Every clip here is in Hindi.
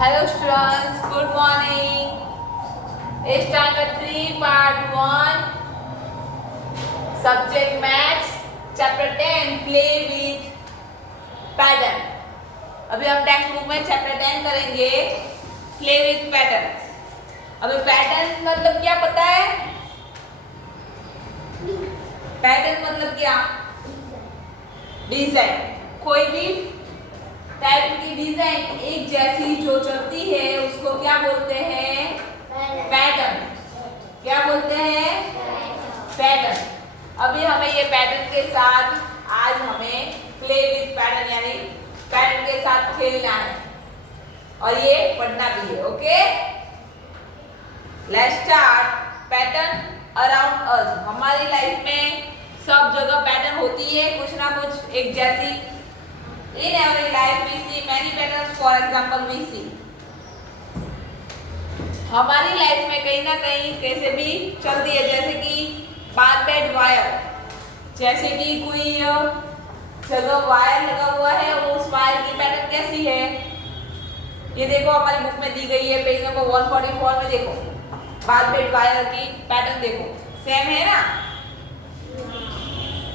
Hello students, good morning. Standard 3 part 1 subject maths chapter 10 play with pattern. अभी हम टेक्स्ट बुक में चैप्टर 10 करेंगे प्ले विथ पैटर्न. अभी पैटर्न मतलब क्या पता है? पैटर्न मतलब क्या? डिजाइन. कोई भी टाइप की डिजाइन एक जैसी जो चलती है उसको क्या बोलते हैं? पैटर्न. क्या बोलते हैं? पैटर्न. अभी हमें ये पैटर्न के साथ आज हमें प्ले विथ पैटर्न यानी पैटर्न के साथ खेलना है और ये पढ़ना भी है. Okay, let's start. Pattern around us. हमारी लाइफ में सब जगह पैटर्न होती है, कुछ ना कुछ एक जैसी. In every life we see many patterns. For example, we see हमारी लाइफ में कहीं ना कहीं कैसे भी चलती है, जैसे कि बारबेड वायर. जैसे कि कोई जगह वायर लगा हुआ है, उस वायर की पैटर्न कैसी है ये देखो हमारी बुक में दी गई है. पेज नंबर 144 में देखो बारबेड वायर की पैटर्न देखो, सेम है ना.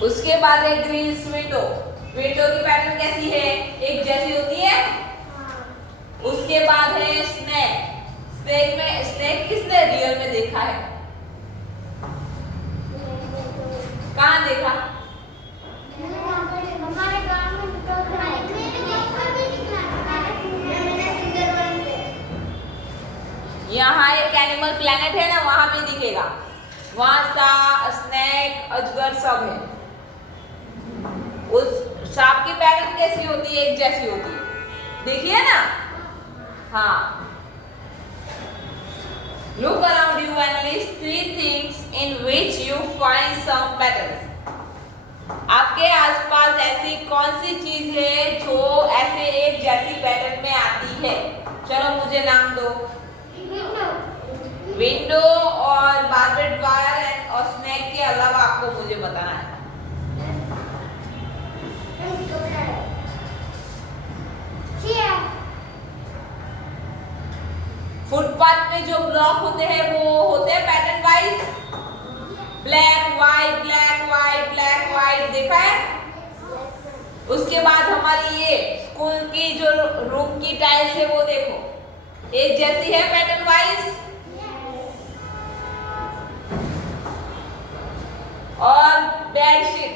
उसके बाद है ग्रिल्स. विंडो. विंडो की पैटर्न कैसी है? एक जैसी होती है. उसके बाद है स्नेक. स्नेक किसने रियल में देखा है? कहाँ देखा? यहाँ एक एनिमल प्लेनेट है ना, वहां भी दिखेगा. वहां स्नेक अजगर सब है. उस सांप की पैटर्न कैसी होती है? एक जैसी होती है. देखिए ना. हाँ. Look around you and list 3 things in which you find some patterns. आपके आसपास ऐसी कौन सी चीज है जो ऐसे एक जैसी पैटर्न में आती है? चलो मुझे नाम दो. विंडो और बारबेड वायर और स्नेक के अलावा आपको मुझे बताना है. फुटपाथ पे जो ब्लॉक होते हैं वो होते हैं pattern wise. Black white black white black white देखा है. उसके बाद हमारी ये स्कूल की जो रूम की टाइल्स है वो देखो एक जैसी है पैटर्न वाइज. और बेडशीट.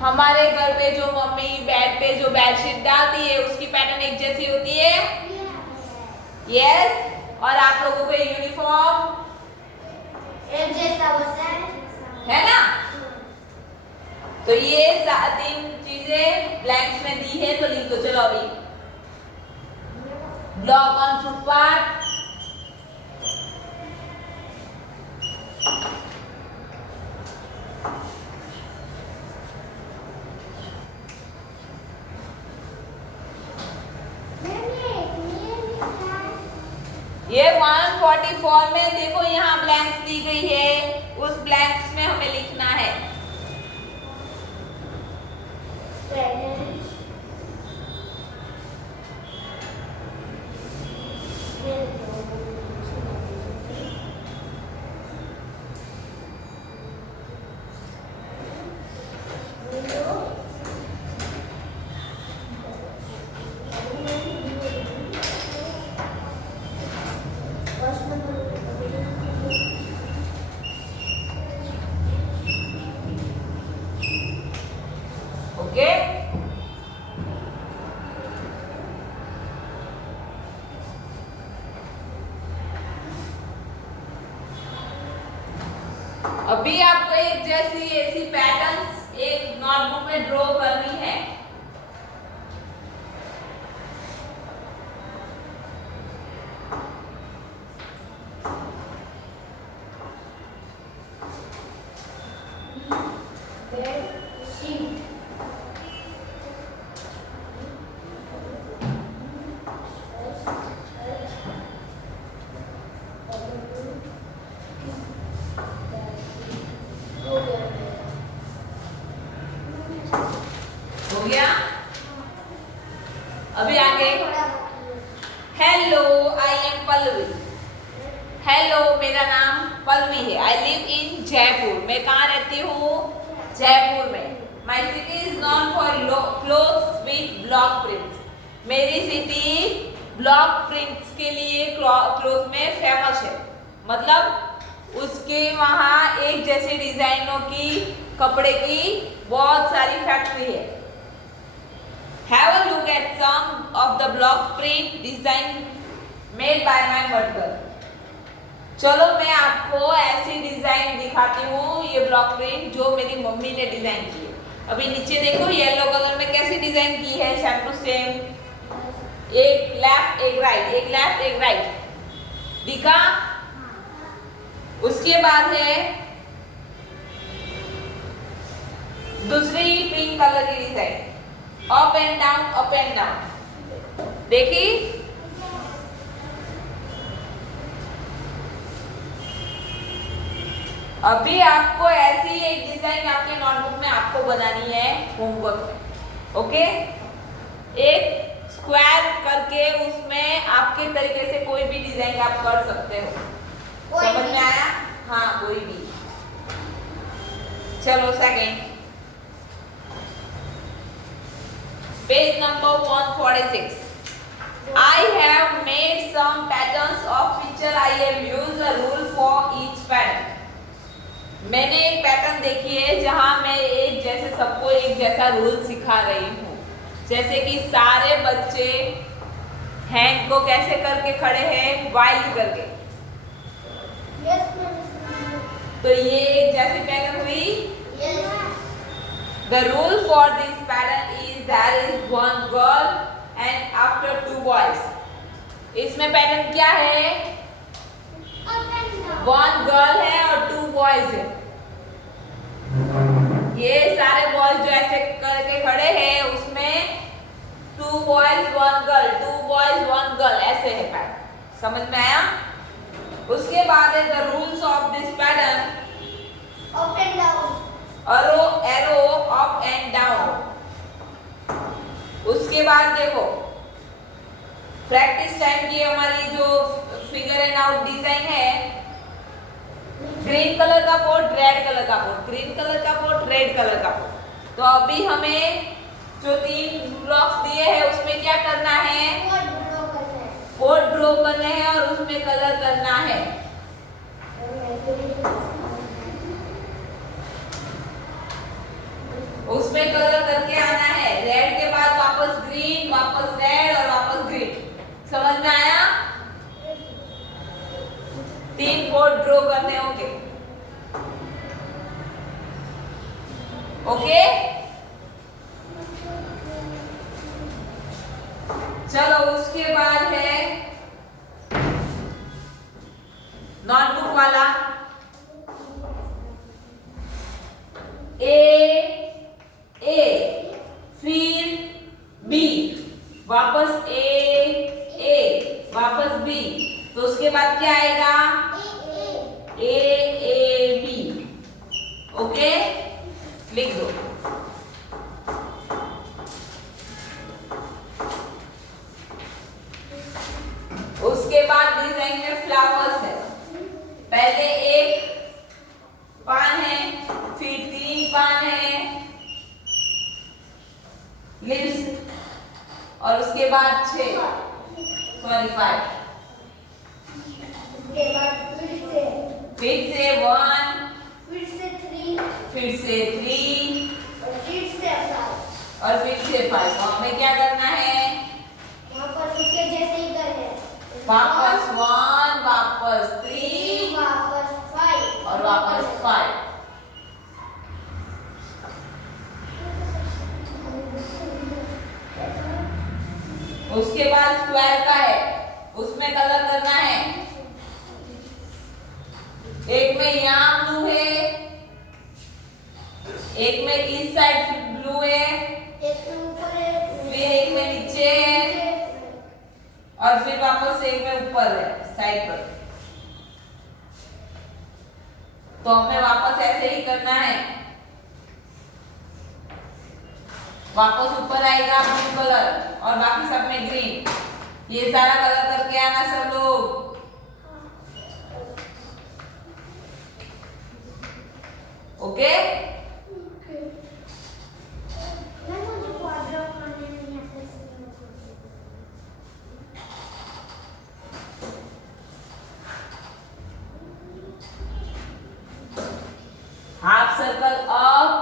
हमारे घर पे जो मम्मी बेड पे जो बेडशीट डालती है उसकी पैटर्न एक जैसी होती है. यस. और आप लोगों को यूनिफॉर्म एक जैसा होता है ना. तो ये 3 चीजें ब्लैंक्स में दी है तो लिख दो. चलो अभी ब्लॉक ऑन फुटपाथ. ये 144 में देखो यहाँ ब्लैंक्स दी गई है, उस ब्लैंक्स में हमें लिखना है. ओके. अभी आपको एक जैसी ऐसी पैटर्न्स एक नोटबुक में ड्रॉ करनी है. हो गया. अभी आगे hello, I am Pallavi. Hello, मेरा नाम पल्लवी है। I live in Jaipur. मैं कहाँ रहती हूँ? जयपुर में। My city is non for clothes with block prints. मेरी सिटी ब्लॉक प्रिंट्स के लिए क्लोथ में फेमस है। मतलब उसके वहाँ एक जैसे डिजाइनों की कपड़े की बहुत सारी फैक्ट्री है। Have a look at some of the block print design made by my mother. चलो मैं आपको ऐसी डिजाइन दिखाती हूँ, ये ब्लॉक प्रिंट जो मेरी मम्मी ने डिजाइन की है। अभी नीचे देखो येलो कलर में कैसी डिजाइन की है, सेम टू सेम, एक लेफ्ट एक राइट, एक लेफ्ट एक राइट, दिखा? उसके बाद है दूसरी पिंक कलर की design, up and down, up and down, देखी? अभी आपको ऐसी एक डिजाइन आपके नोटबुक में आपको बनानी है होमवर्क। ओके, एक स्क्वायर करके उसमें आपके तरीके से कोई भी डिजाइन आप कर सकते हो। समझ में आया? हाँ, कोई भी। चलो second, page number 146. I have made some patterns of which I have used a rule for each pattern. मैंने एक पैटर्न देखी है जहां मैं एक जैसे सबको एक जैसा रूल सिखा रही हूँ। जैसे कि सारे बच्चे हैंड को कैसे करके खड़े हैं, वाइल्ड करके। तो ये एक जैसी पैटर्न हुई। The rule for this pattern is there is one girl and after two boys. इसमें पैटर्न क्या है? वन गर्ल है और टू बॉयज है। ये सारे बॉयज जो ऐसे करके खड़े हैं उसमें two boys one girl, two boys one girl, ऐसे है पैटर्न। समझ में आया? उसके बाद है the rules of this pattern, up and down, arrow up and down. उसके बाद देखो प्रैक्टिस टाइम की हमारी जो फिगर एंड आउट डिजाइन है, ग्रीन कलर का कोट, रेड कलर का कोट, ग्रीन कलर का कोट, रेड कलर का कोट। तो अभी हमें जो 3 ब्लॉक्स दिए हैं उसमें क्या करना है? कोट ड्रॉ करने हैं और उसमें कलर करना है। उसमें कलर करके आना है। रेड के बाद वापस ग्रीन, वापस रेड और वापस ग्रीन। समझ में आया? 3 कोट ड्रॉ करने होंगे। ओके, चलो उसके बाद है नोटबुक वाला। ए फिर बी, वापस ए वापस बी। तो उसके बाद क्या आएगा? A B. ओके, लिख दो। उसके बाद डिजाइन में फ्लावर्स है। पहले एक पान है, फिर 3 पान है, लीव्स, और उसके बाद 5। फिर से 1, फिर से 3, फिर से 3 और फिर से 5। और फिर से 5। तो हमें क्या करना है? वापस उसके जैसे ही करना है। वापस 1, वापस 3 वापस 5 और वापस 5। उसके बाद स्क्वायर का है, उसमें कलर करना है। एक में यहाँ ब्लू है, एक में इस साइड ब्लू है, एक में ऊपर है, फिर एक में नीचे है और फिर वापस एक में ऊपर है साइड पर। तो हमें वापस ऐसे ही करना है। वापस ऊपर आएगा ब्लू कलर और बाकी सब में ग्रीन। ये सारा कलर करके आना सब लोग। Okay half circle up,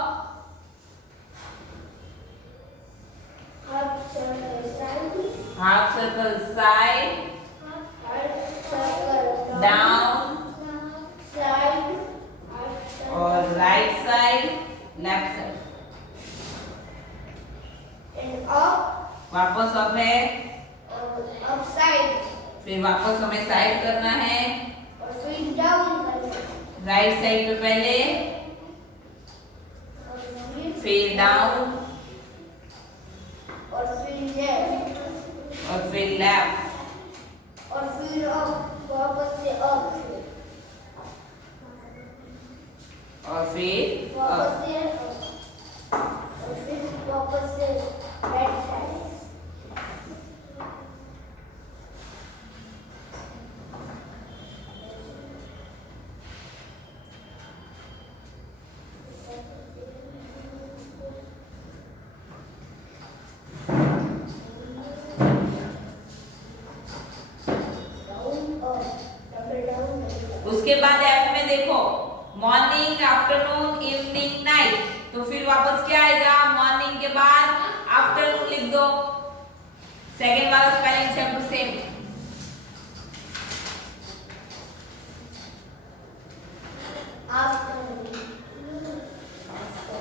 half circle side, down और राइट साइड, लेफ्ट साइड। वापस अप है, फिर वापस हमें साइड करना है। राइट साइड पे पहले, फिर डाउन और फिर लेफ्ट और फिर लेफ्ट और फिर अप, वापस से अप और फिर वापस से अप और फिर वापस से राइट साइड। उसके बाद एफ में देखो मॉर्निंग, आफ्टरनून, इवनिंग, नाइट। तो फिर वापस क्या आएगा, मॉर्निंग के बाद आफ्टरनून लिख दो। सेकेंड वाला स्पेलिंग सेम टू सेम।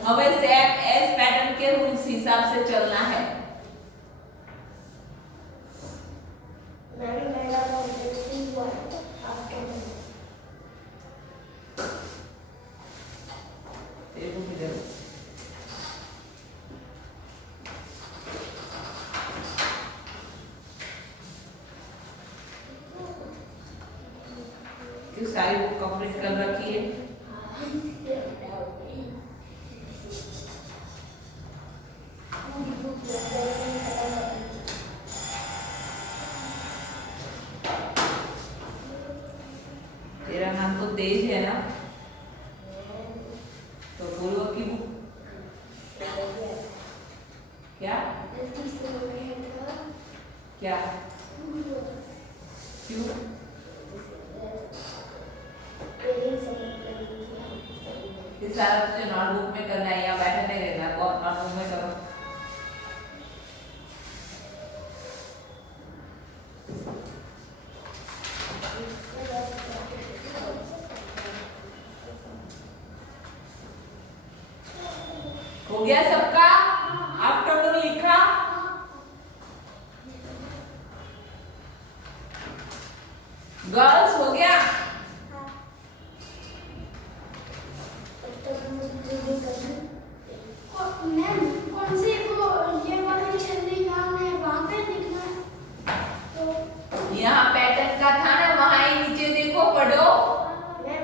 हमें सेम एस पैटर्न के रूल्स हिसाब से चलना है। क्यों सारी बुक कंप्लीट कर रखी है? तेरा नाम तो तेज है ना, तो पूर्व की बुक क्या क्या क्यों? ये सारा तुझे नोटबुक में करना है या बैठे नहीं रहना, नोटबुक में करो। हो गया सबका? आफ्टरनून लिखा? गर्ल्स हो गया? मैम कौन से वो ये वाले चलने यहाँ है, वहाँ पे लिखना है? तो यहाँ पैटर्न का था ना, वहां ही नीचे देखो, पढ़ो। मैम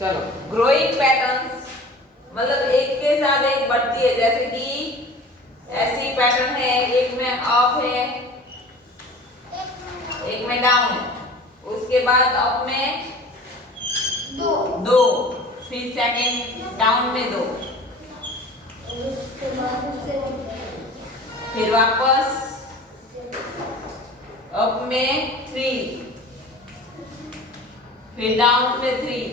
चलो, ग्रोइंग पैटर्न्स मतलब एक के साथ एक बढ़ती है, जैसे कि ऐसी पैटर्न है, एक में अप है, एक में डाउन है, उसके बाद अप में दो, फिर सेकंड डाउन में दो, फिर वापस अप में 3, फिर डाउन में 3,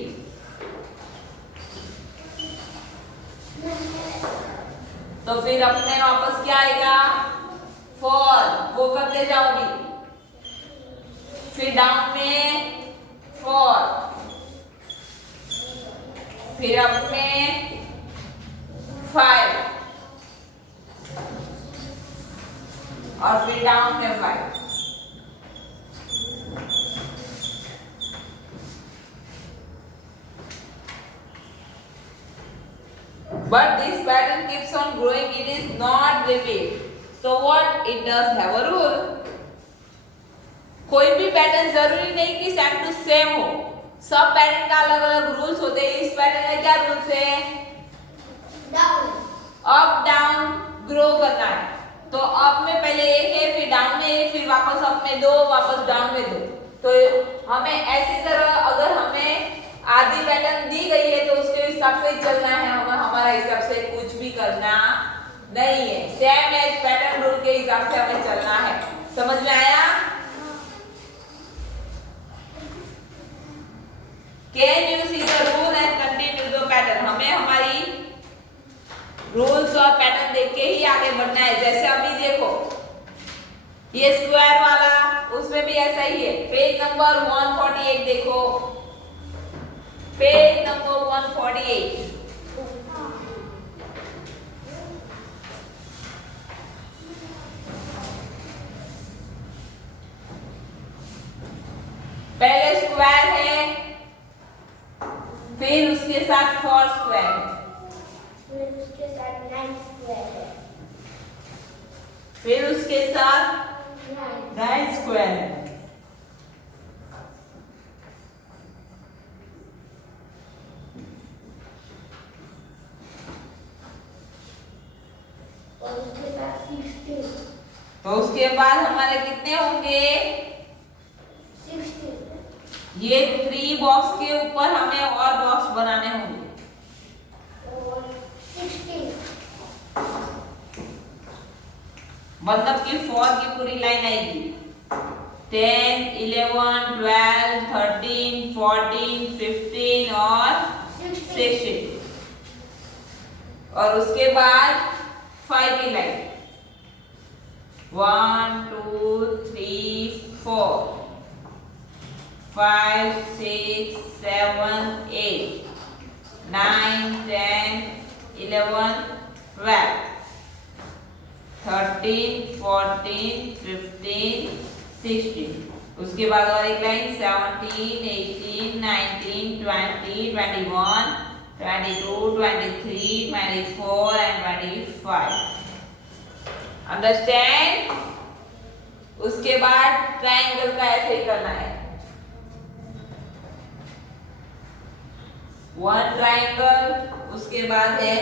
तो फिर अपने वापस क्या आएगा 4, वो करते जाओगी। फिर डाउन में 4, फिर अप में 5 और फिर डाउन में 5। But this pattern keeps on growing, it is not repeat. So what? It does have a rule. कोई भी पैटर्न जरूरी नहीं कि सेम टू सेम हो, सब पैटर्न का अलग अलग रूल्स होते हैं। इस पैटर्न का क्या रूल्स है? डाउन, अप डाउन ग्रो करना है। तो अप में पहले 1 है, फिर डाउन में 1, फिर वापस अप में 2, वापस डाउन में 2। तो हमें ऐसी तरह अगर हमें आधी पैटर्न दी गई है तो उसके हिसाब से ही चलना है, हमारा हिसाब से कुछ भी करना नहीं है। सेम एज पैटर्न रूल के हिसाब से हमें चलना है। समझ में आया? Can you see the rule and continue the pattern? हमें हमारी रूल्स और पैटर्न देख के ही आगे बढ़ना है। जैसे अभी देखो ये स्क्वायर वाला, उसमें भी ऐसा ही है। पेज नंबर 148 देखो, पेज नंबर 148। पहले स्क्वायर है, फिर उसके साथ 4 स्क्वायर है, फिर उसके साथ 9 स्क्वायर है, फिर उसके साथ 9 स्क्वायर है, और उसके बाद 16। तो उसके बाद हमारे कितने होंगे? 16। ये 3 बॉक्स के ऊपर हमें और बॉक्स बनाने होंगे। और 16 मतलब कि 4 की पूरी लाइन आएगी। 10, 11, 12, 13, 14, 15 और 16। और उसके बाद 5 की लाइन 1, 2, 3, 4, 5, 6, 7, 8, 9, 10, 11, 12, 13, 14, 15, 16। उसके बाद और एक लाइन 17, 18, 19, 20, 21, 22, 23, 24 and 25। अंडरस्टैंड? उसके बाद ट्रायंगल का ऐसे ही करना है। 1 ट्रायंगल, उसके बाद है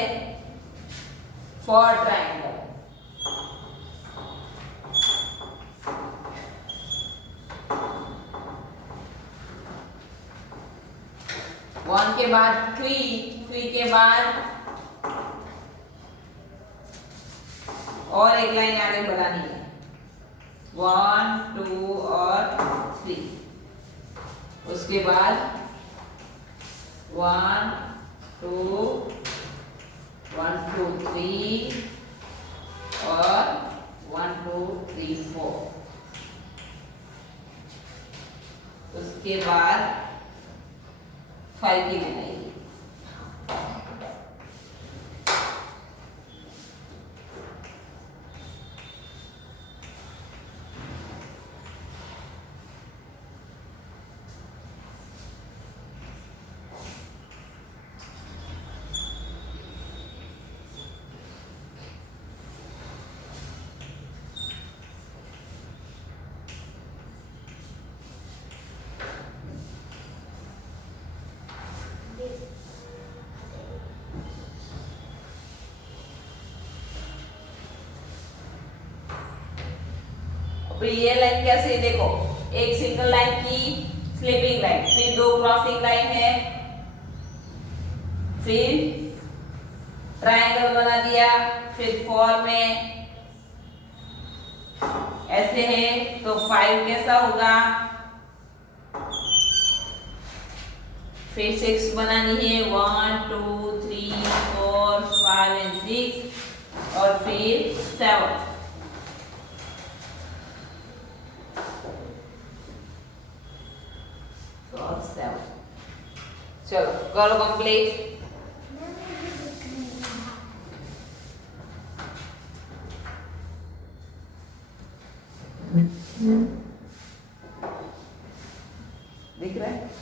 4 ट्रायंगल। वन के बाद 3 के बाद और एक लाइन आगे बढ़ानी है। 1, 2 और 3। उसके बाद 1, 2, 1, 2, 3 और 1, 2, 3, 4। उसके बाद 5 की लाइन आएगी। तो ये लाइन कैसे? देखो, एक सिंगल लाइन की स्लीपिंग लाइन, फिर 2 क्रॉसिंग लाइन है, फिर ट्रायंगल बना दिया, फिर 4 में ऐसे है। तो 5 कैसा होगा? फिर 6 बनानी है, 1 2 3 4 5 एंड 6 और फिर 7। तो अब 7, चलो करो कंप्लीट। दिख रहा है?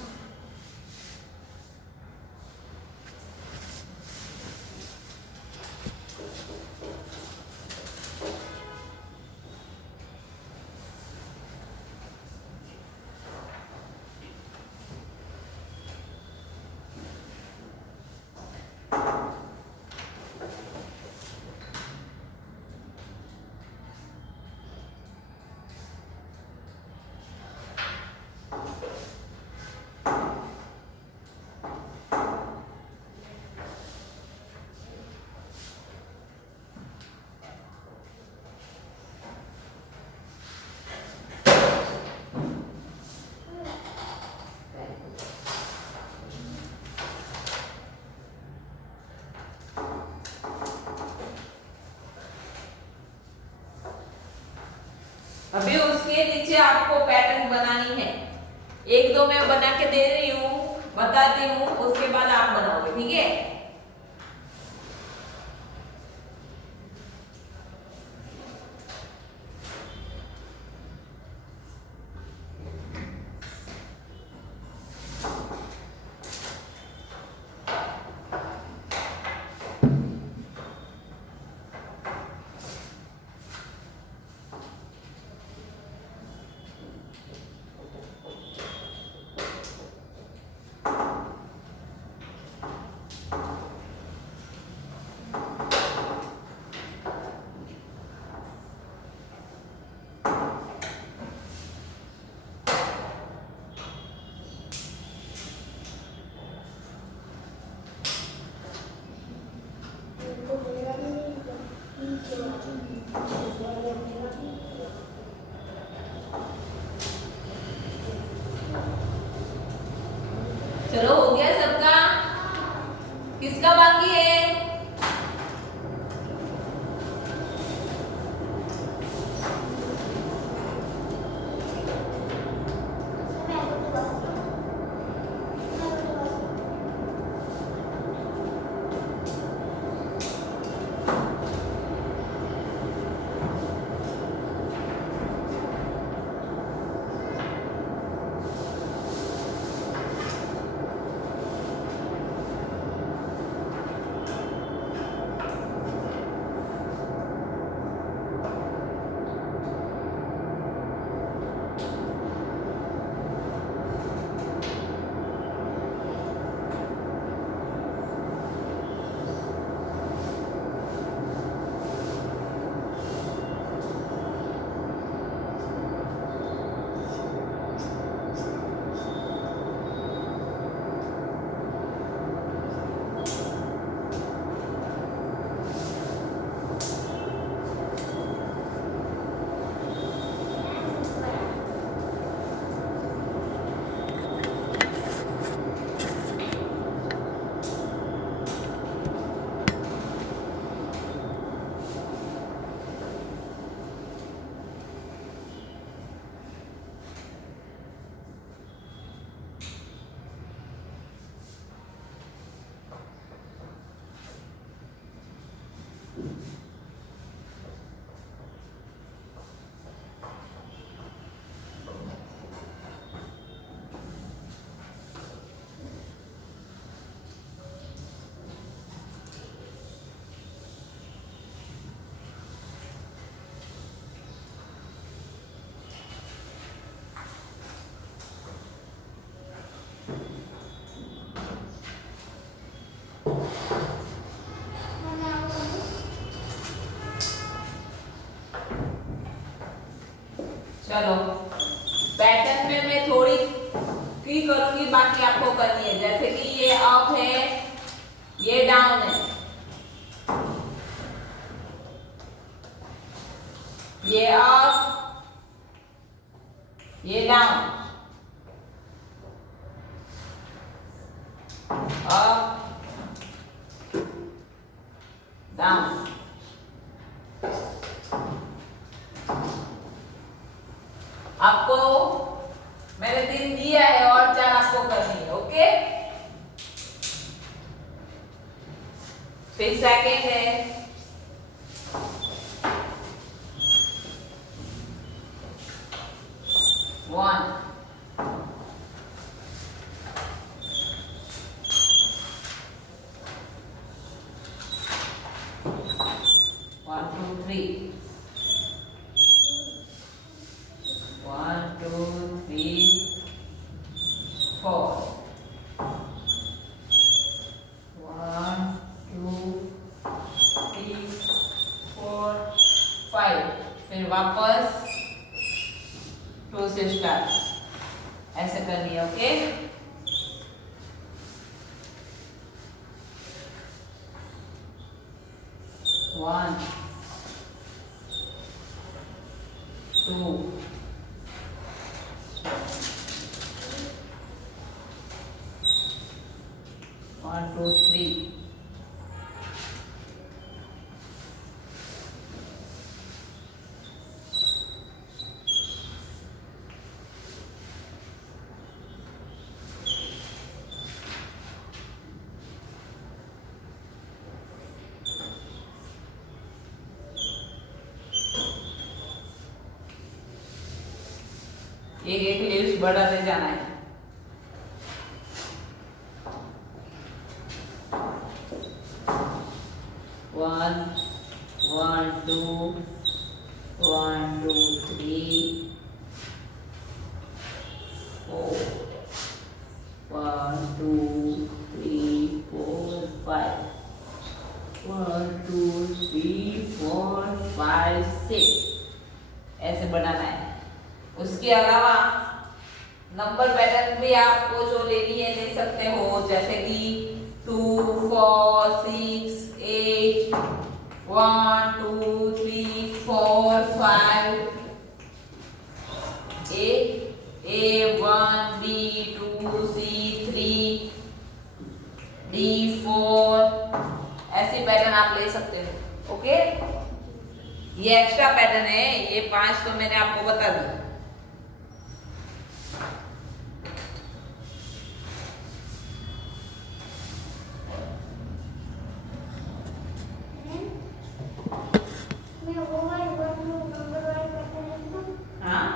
अभी उसके नीचे आपको पैटर्न बनानी है। 1 2 मैं बना के दे रही हूँ, बताती हूँ, उसके बाद आप बनाओगे, ठीक है? चलो हो गया सबका? किसका बाकी है? चलो पैटर्न में मैं थोड़ी की करूंगी, बाकी आपको करनी है। जैसे कि ये अप है, ये डाउन है, ये अप, ये डाउन, डाउन। आपको मैंने 3 दिया है और 4 आपको करनी है। ओके, फिर सेकेंड है 1 1 2 3 1 2 3 4 1 2 3 4 5। फिर वापस 2 से स्टार्ट ऐसे करनी है। ओके, वन 2 1 2 3 एक लीव्स बढ़ाते जाना है। वन 1 2 1 2 3 4 1 2 3 4 5 1 2 3 4 5 6 ऐसे बनाना है। उसके अलावा नंबर पैटर्न भी आपको जो लेनी है ले सकते हो, जैसे कि 2 4 6 8 1 2 3 4 5 A 1 B 2 C 3 D 4 ऐसे पैटर्न आप ले सकते हो। ओके, ये एक्स्ट्रा पैटर्न है, ये 5 तो मैंने आपको बता दिया। हाँ,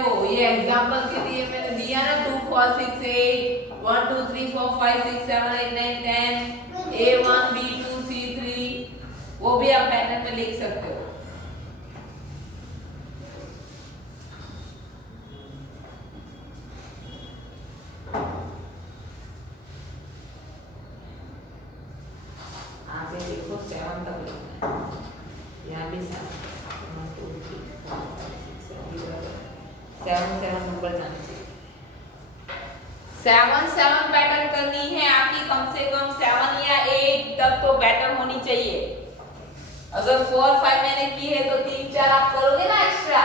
देखो ये एग्जांपल के लिए मैंने दिया ना 2 4 6 8 1 2 3 4 5 6 7 8 9 10 A1 B2 C3 वो भी आप पैटर्न में लिख सकते हो। आगे देखो 7 तक लिखना है, यहाँ भी 7 1 2 3 4 5 6 7 7 नंबर जाने चाहिए। 7 7 पैटर्न करनी है आपकी, कम से कम 7 या 8 तक तो पैटर्न होनी चाहिए। अगर 4 5 मैंने की है तो 3 4 आप करोगे ना एक्स्ट्रा,